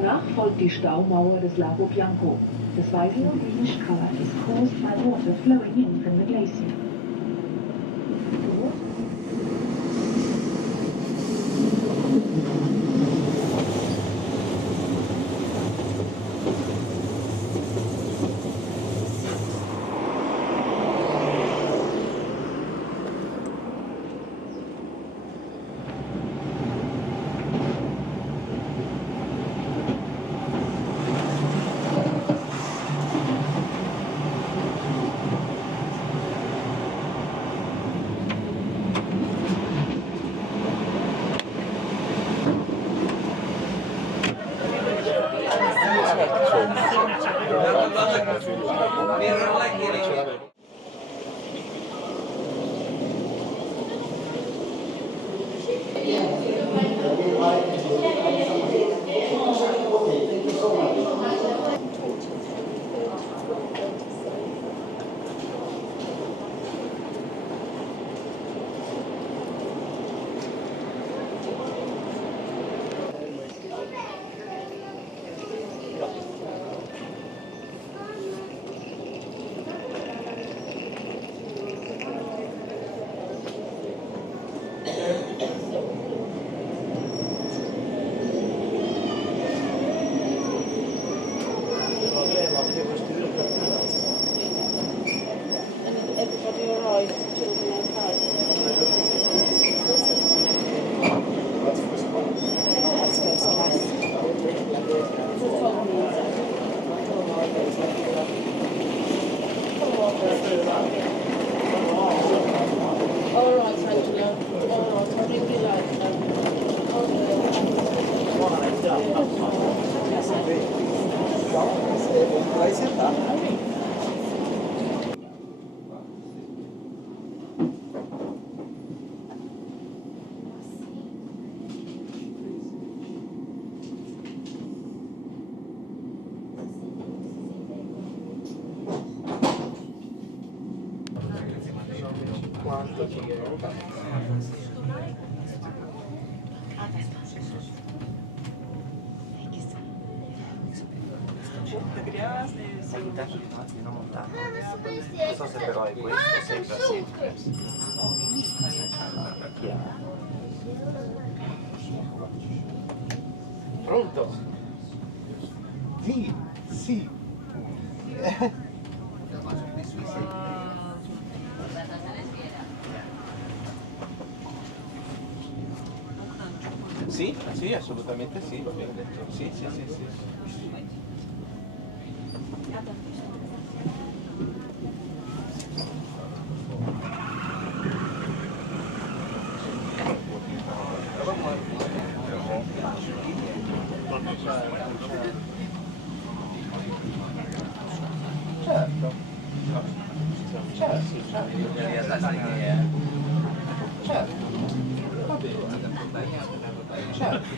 Danach folgt die Staumauer des Lago Bianco. The spiral greenish color is caused by water flowing in from the glacier. Non so se però è questo sempre. Pronto? Sì, sì. Sì, sì, assolutamente sì, va bene detto. Sì, sì, sì, sì. Certo. Certo, certo. Va bene. Certo.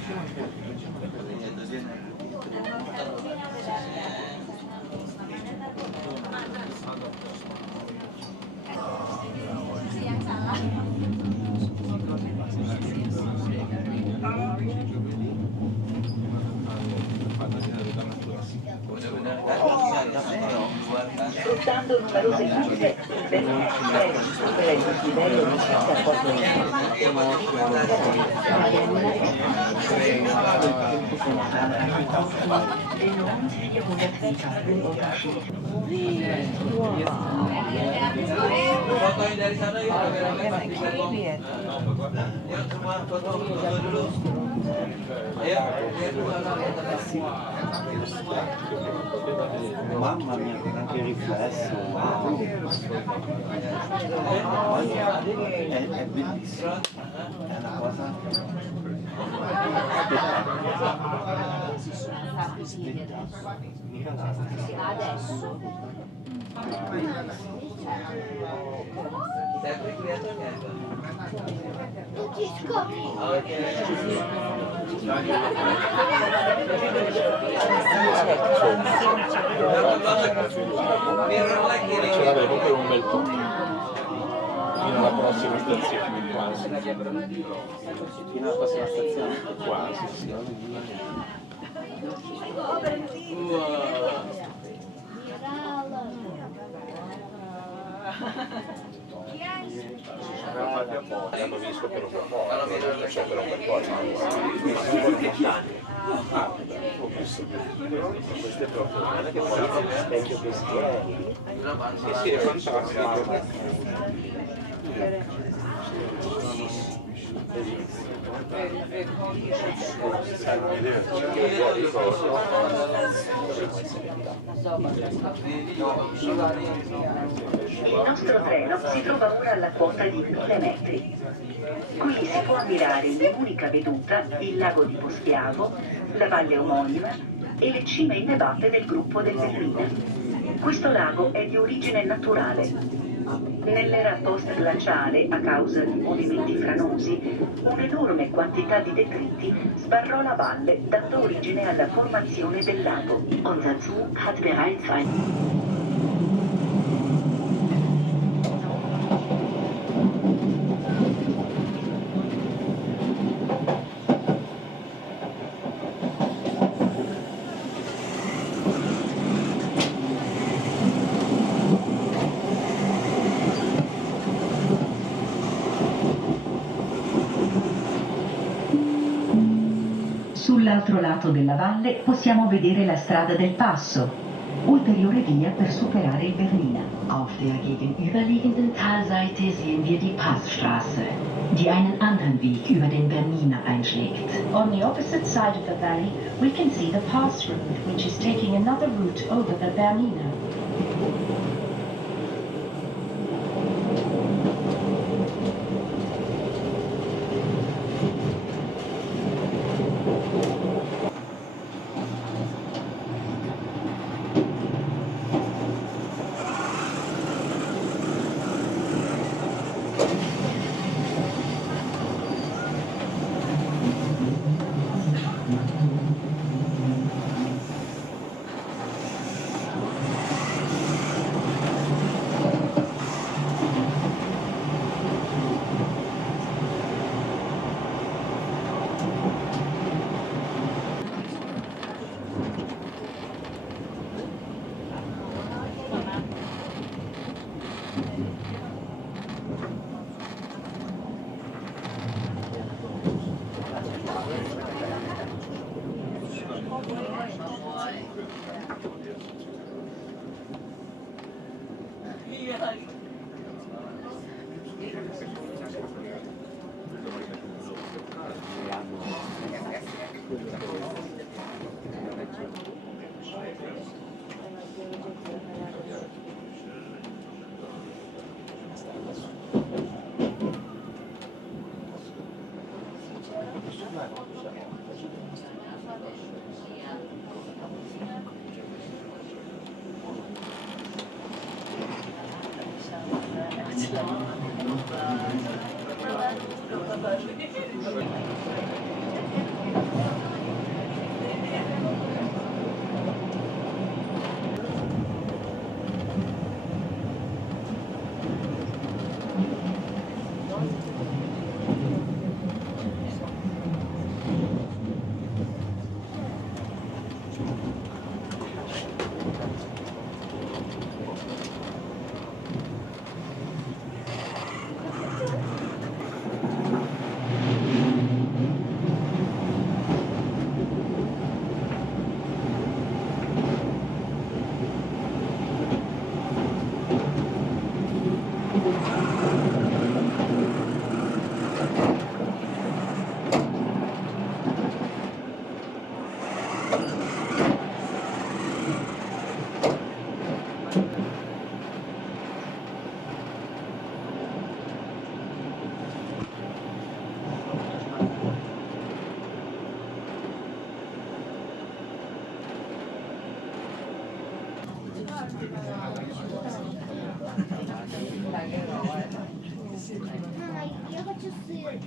Sfruttando numerose curve, il Bernina Express supera il dislivello di circa 4 metri. E non seria convertita in ownership. Fotoin dari sana yuk, foto dulu. Ayo, lihat dulu. Mamma mia, anche il riflesso. Wow. È bellissimo. È una cosa spettacolare. Mica l'altro. Tapi kelihatannya ce l'avevo per un bel po'. Fino alla prossima stazione, quasi. Fino alla prossima stazione? Quasi, sì. L'hanno visto per un bel po', cioè per un bel po', ah, ho visto queste proprio, non è che poi lo specchio che si è. Sì, sì, è fantastico. Il nostro treno si trova ora alla quota di 1000 metri. Qui si può ammirare in un'unica veduta il lago di Postiavo, la valle omonima e le cime innevate del gruppo del Bernina. Questo lago è di origine naturale. Nell'era post-glaciale, a causa di movimenti franosi, un'enorme quantità di detriti sbarrò la valle, dando origine alla formazione del lago. Unser Zug hat bereits ein... Sull'altro lato della valle possiamo vedere la strada del Passo, ulteriore via per superare il Bernina. Auf der gegenüberliegenden Talseite sehen wir die Passstraße, die einen anderen Weg über den Bernina einschlägt. On the opposite side of the valley, we can see the pass road, which is taking another route over the Bernina. Я хочу сыр.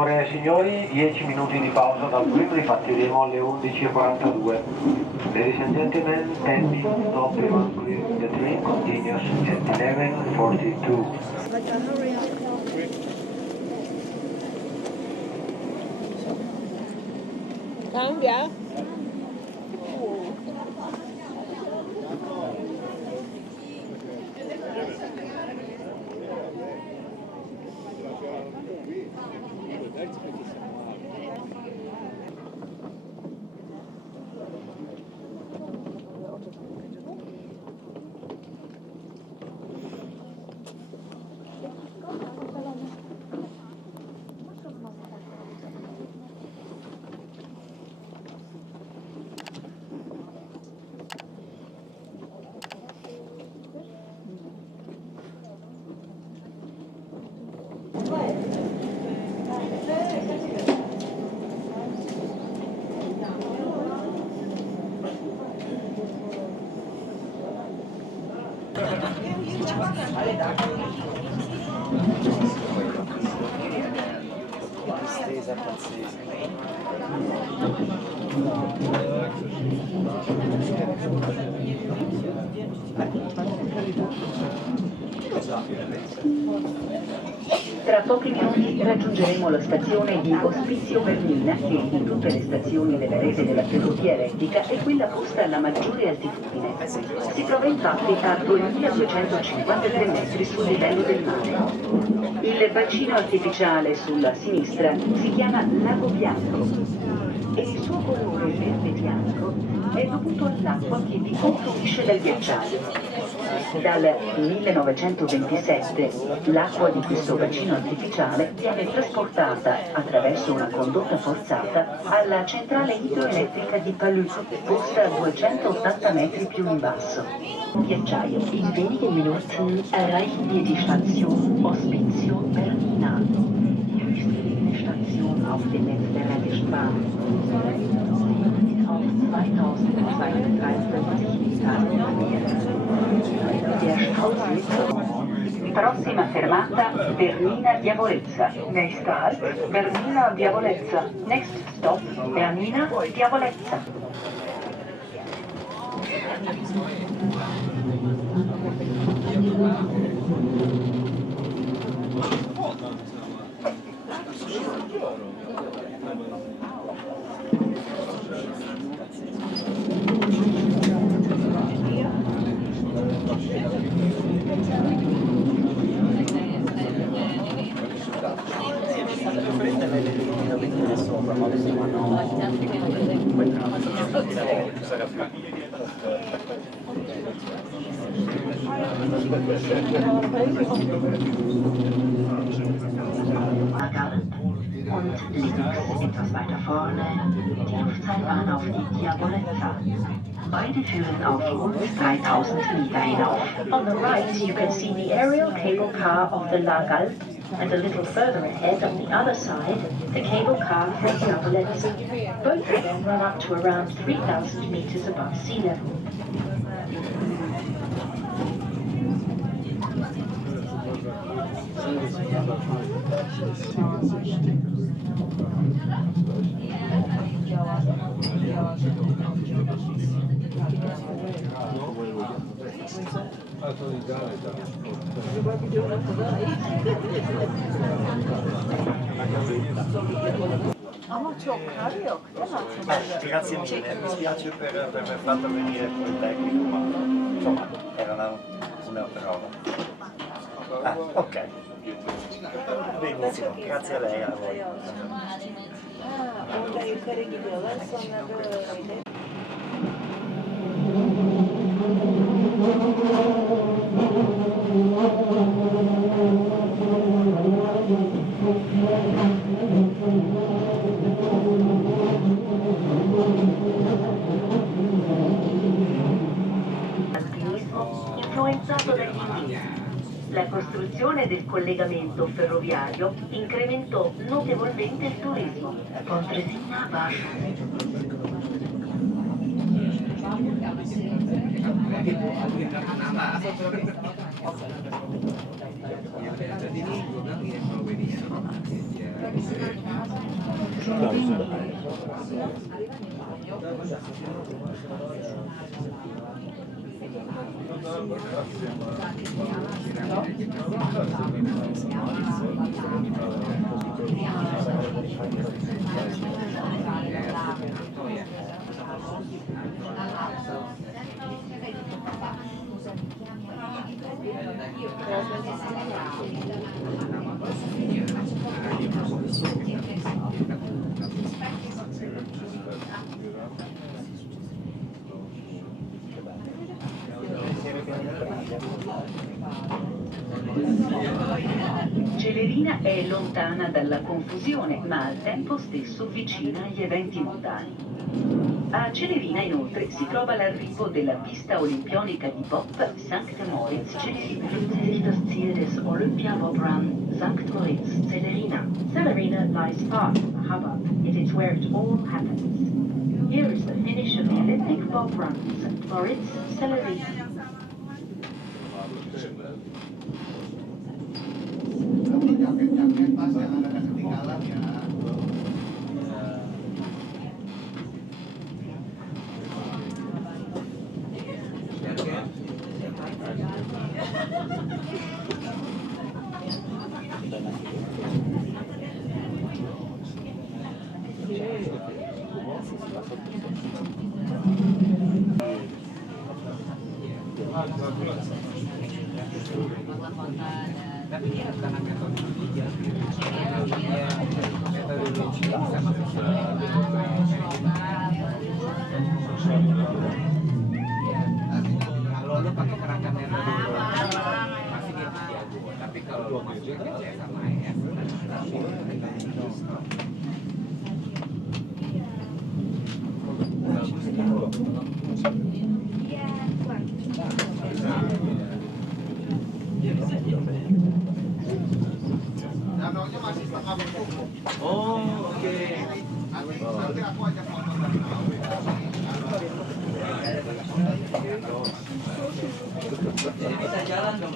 Signore e signori, 10 minuti di pausa dal primo, ripartiremo alle 11:42. Ladies and gentlemen, 10 minutes stop evacuate. The train continues at 11:42. Cambia? Distesa pazzesca. Tra pochi minuti raggiungeremo la stazione di Ospizio Bernina, che in tutte le stazioni della rete della ferrovia elettrica è quella posta alla maggiore altitudine. Si trova infatti a 2253 metri sul livello del mare. Il bacino artificiale sulla sinistra si chiama Lago Bianco e il suo colore verde-bianco è dovuto all'acqua che vi confluisce dal ghiacciaio. Dal 1927 l'acqua di questo bacino artificiale viene trasportata attraverso una condotta forzata alla centrale idroelettrica di Palu, posta a 280 metri più in basso. Ghiacciaio. In wenigen Minuten erreichen wir die Station Ospizio Bernina, die höchstgelegene Station auf dem Netz der Rheinischen-Bahn. Auf 2253 Metern. Der Stausee. Prossima fermata Bernina Diavolezza. Next halt Bernina Diavolezza. Next stop Bernina Diavolezza. Und links, etwas weiter vorne, die Luftseilbahn auf die Diavolezza. Beide führen auf rund 3000 Meter hinauf. On the right, you can see the aerial cable car of the Lago Alps, and a little further ahead on the other side, the cable car from Diavolezza. Both of them run up to around 3000 meters above sea level. Grazie mille, mi spiace per aver fatto venire quel tecnico, ma insomma era una prova. Ah, ok. Benissimo, grazie a lei, a voi. Orada yukarı gidiyorlar, sonra böyle. Influenzato dagli inglesi. La costruzione del collegamento ferroviario incrementò notevolmente il turismo. Pontresina Bascia. Celerina è lontana dalla confusione, ma al tempo stesso vicina agli eventi mondani. A Celerina inoltre si trova l'arrivo della pista olimpionica di Bob St. Moritz Celerina. Befindet sich das Ziel des Olympia Bob Run St. Moritz Celerina. Celerina lies far from the hubbub. It is where it all happens. Here is the finish of the Olympic Bob Run St. Moritz Celerina. Jangan pas yang ada ketinggalan ya. Kalau lu pakai kerangka merah masih dia jago, tapi kalau lu masuk ya sama ya. Danaunya masih setengah bentuk. Oh, oke. Nanti aku ajak foto danau. Jadi bisa jalan dong.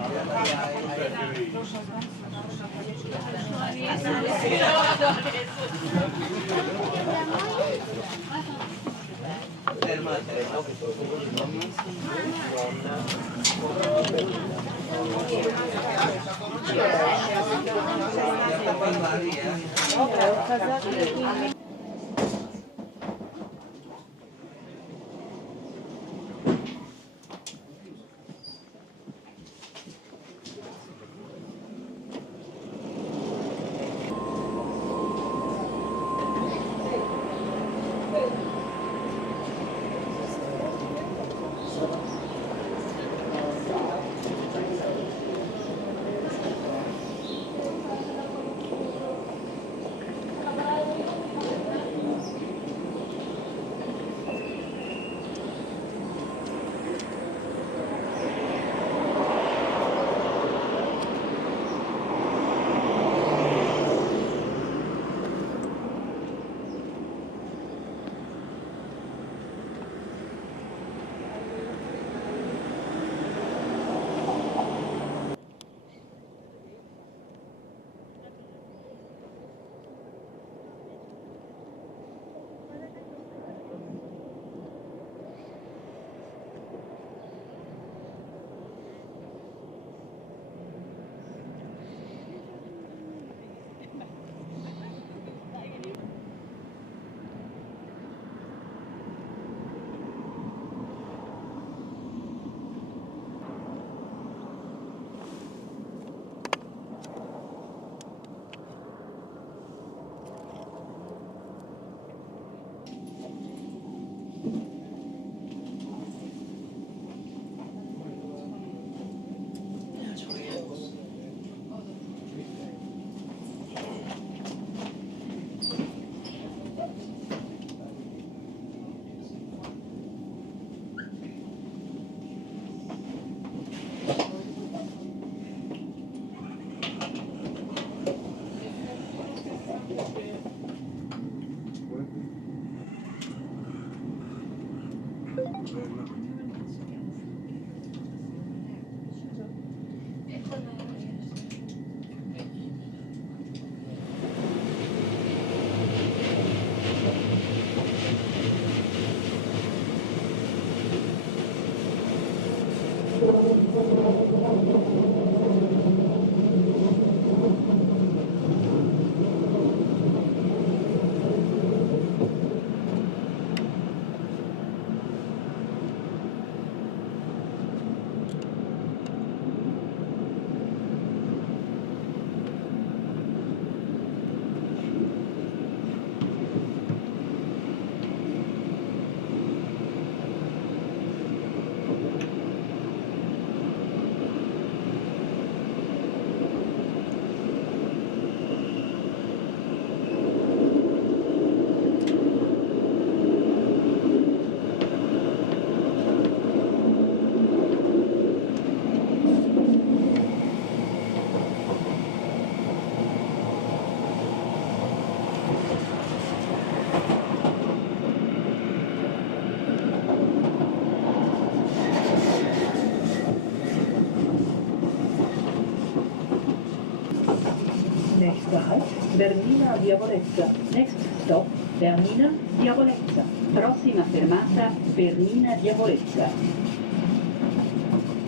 Bernina Diavolezza. Next stop, Bernina Diavolezza. Prossima fermata, Bernina Diavolezza.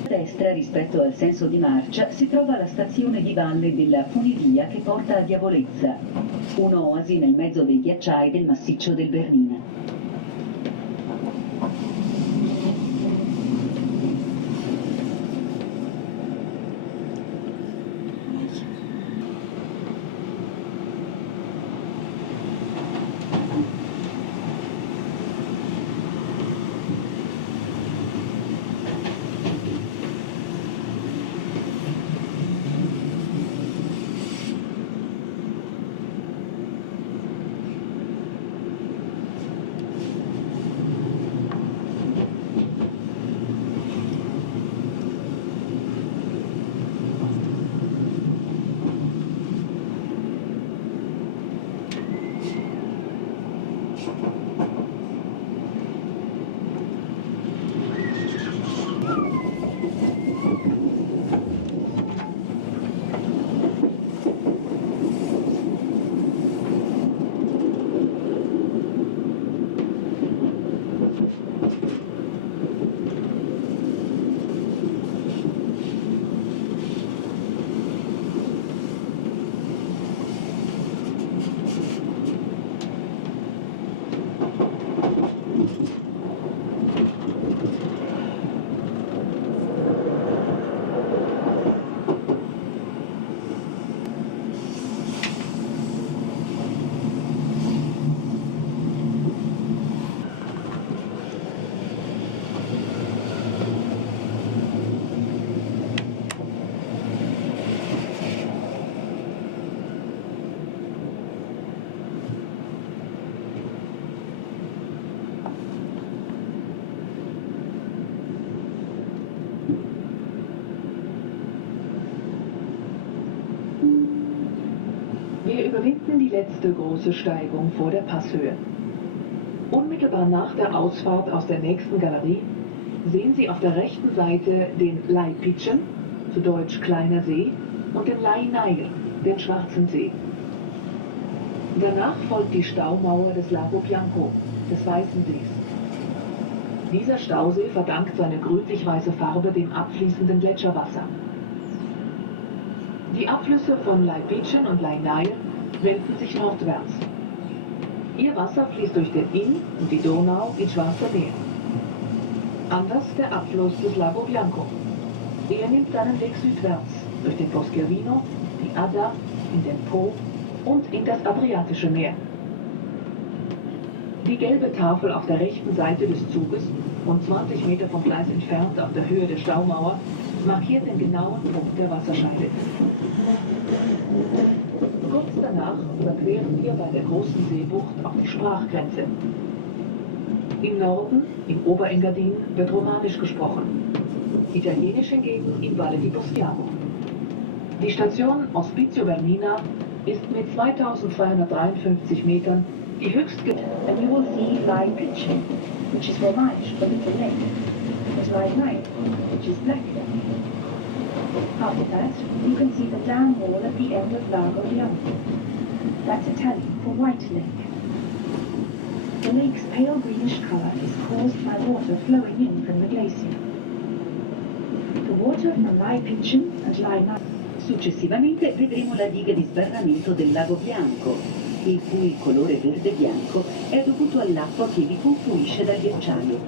A destra rispetto al senso di marcia si trova la stazione di valle della funivia che porta a Diavolezza, un'oasi nel mezzo dei ghiacciai del massiccio del Bernina. Wir überwinden die letzte große Steigung vor der Passhöhe. Unmittelbar nach der Ausfahrt aus der nächsten Galerie sehen Sie auf der rechten Seite den Laipitschen, zu Deutsch Kleiner See, und den Lainail, den Schwarzen See. Danach folgt die Staumauer des Lago Bianco, des Weißen Sees. Dieser Stausee verdankt seine grünlich-weiße Farbe dem abfließenden Gletscherwasser. Die Abflüsse von Laipitschen und Lainail wenden sich nordwärts. Ihr Wasser fließt durch den Inn und die Donau ins Schwarze Meer. Anders der Abfluss des Lago Bianco. Er nimmt seinen Weg südwärts, durch den Boscherino, die Adda, in den Po und in das Adriatische Meer. Die gelbe Tafel auf der rechten Seite des Zuges, rund 20 Meter vom Gleis entfernt auf der Höhe der Staumauer, markiert den genauen Punkt der Wasserscheide. Kurz danach überqueren wir bei der großen Seebucht auch die Sprachgrenze. Im Norden, im Oberengadin, wird Romanisch gesprochen. Italienisch hingegen in Valle di Poschiavo. Die Station Ospizio Bernina ist mit 2253 Metern die höchste. And you will see Laipitschen, which is Romanish for little lake, and Lainail, which is black. After that, you can see the dam wall at the end of Lago Bianco. That's Italian for white lake. The lake's pale greenish color is caused by water flowing in from the glacier. The water from Laipitschen and Lainail. Successivamente vedremo la diga di sbarramento del Lago Bianco, il cui colore verde-bianco è dovuto all'acqua che vi confluisce dal ghiacciaio.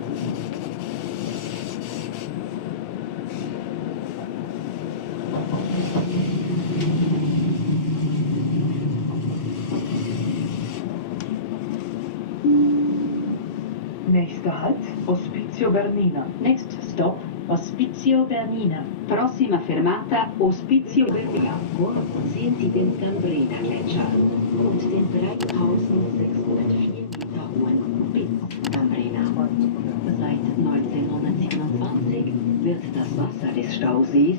Nächster Halt, Ospizio Bernina. Next stop, Ospizio Bernina. Prossima fermata, Ospizio Bernina. Sehen Sie den Brennina Gletscher und den 3604 Meter hohen Spitz Brennina. Seit 1927 wird das Wasser des Stausees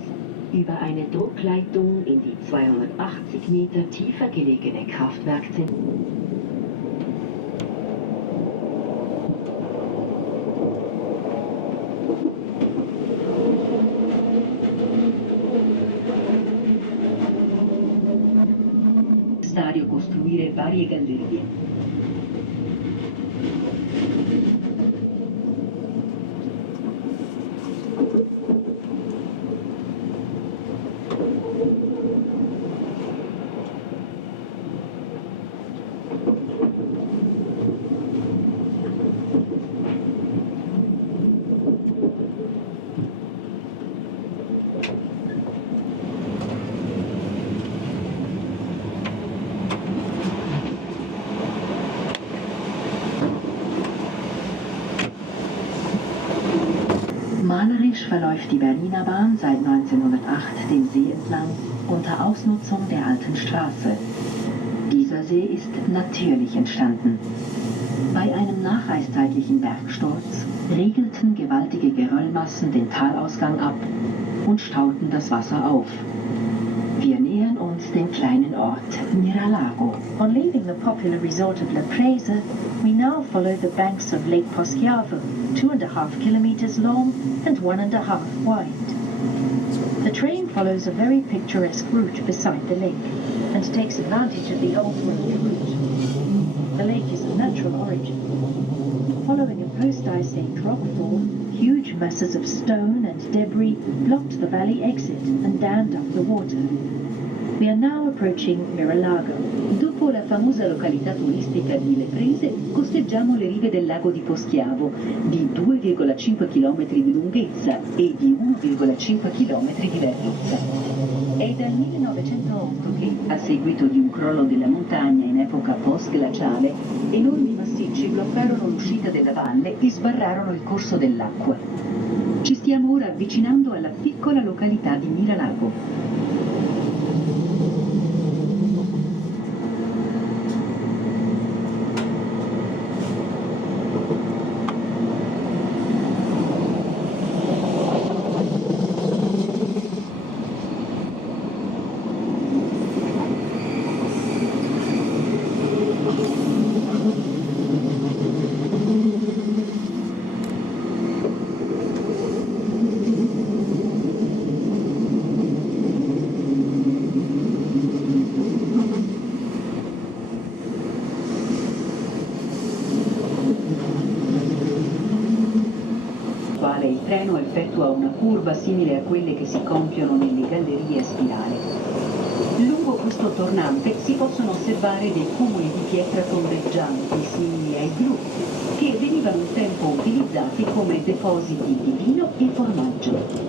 über eine Druckleitung in die 280 Meter tiefer gelegene Kraftwerkzentrum. fruire varie gallerie. Malerisch verläuft die Bernina Bahn seit 1908 den See entlang unter Ausnutzung der alten Straße. Dieser See ist natürlich entstanden. Bei einem nacheiszeitlichen Bergsturz riegelten gewaltige Geröllmassen den Talausgang ab und stauten das Wasser auf. Wir nähern uns dem kleinen Ort Miralago. On leaving the popular resort of La Presa, we now follow the banks of Lake Poschiavo, 2.5 kilometers long and 1.5 wide. The train follows a very picturesque route beside the lake and takes advantage of the old world route. The lake is of natural origin. Following a post-ice age rockfall, huge masses of stone and debris blocked the valley exit and dammed up the water. We are now approaching Miralago. Dopo la famosa località turistica di Le Prese, costeggiamo le rive del lago di Poschiavo, di 2,5 km di lunghezza e di 1,5 km di larghezza. È dal 1908 che, a seguito di un crollo della montagna in epoca post-glaciale, enormi massicci bloccarono l'uscita della valle e sbarrarono il corso dell'acqua. Ci stiamo ora avvicinando alla piccola località di Miralago. Il treno effettua una curva simile a quelle che si compiono nelle gallerie a spirale. Lungo questo tornante si possono osservare dei cumuli di pietra tondeggianti simili ai gru, che venivano un tempo utilizzati come depositi di vino e formaggio.